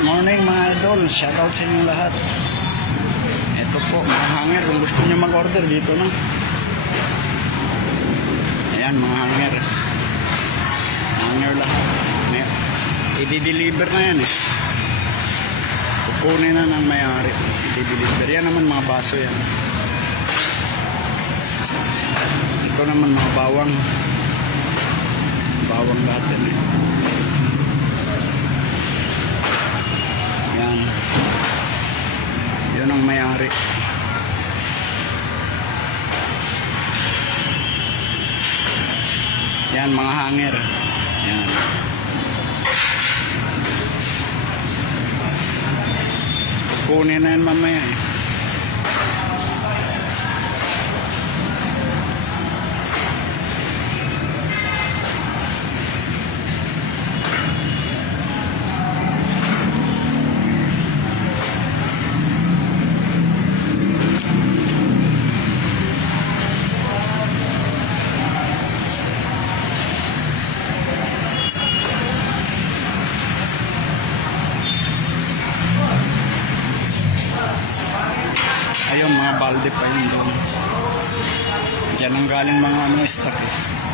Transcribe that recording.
Morning mga idol, shoutout sa inyo lahat. Ito po, mga hanger, kung gusto niyo mag-order dito na. Ayan mga hanger. Hanger lahat. I-deliver na yan eh. Kukunin na ng may-ari. I-deliver. Yan naman mga baso yan. Ito naman mga bawang. Bawang lahat yan eh. Yan. Yun ang may-ari. Yan mga hanger. Yan. Kunin na yan mamaya eh. Ayun, mga balde pa yun doon. Diyan ang galing mga stock eh.